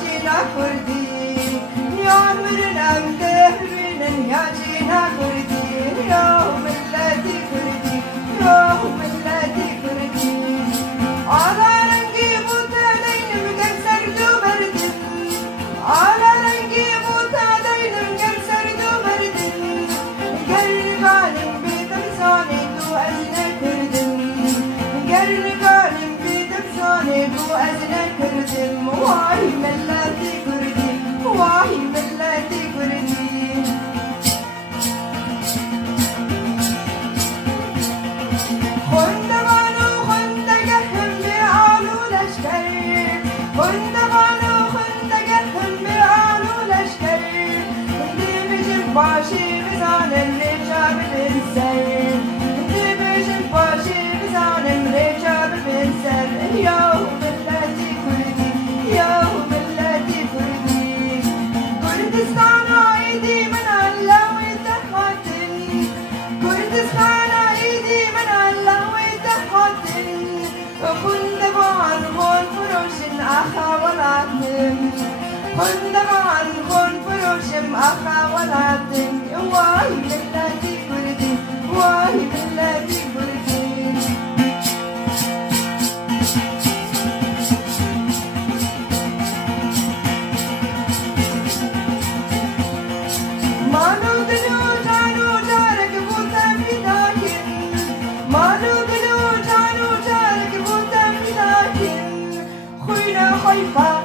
جينا كردي يا عمرنا مدهرنا يا جينا كردي يا ملتي كردي يا ملتي كردي على رنقي بوتادين مقن سردو بردن على رنقي بوتادين مقن سردو بردن قرن قالن بتمساني دو أزنة كردن قرن قالن بتمساني دو أزنة كردن واهي ملتي كردي واهي ملتي كردي خندقانو خندقهم بعالو لشكر خندقانو خندقهم بعالو لشكر دي بجيب باشي بزان الرجاب بنسر دي بجيب باشي بزان الرجاب بنسر اليوم التي كردي يوم التي كردي كردستان عيدي من الله ويتحاتن كردستان عيدي من الله ويتحاتن خندقان غون فروشن أخا ولاتن خندقان غون فروشن أخا ولاتن واهي ملتي كردي واهي ملتي كردي مالو دلو جانو جارك بوتا بداكن مالو دلو جانو جارك بوتا بداكن خوينا خيفا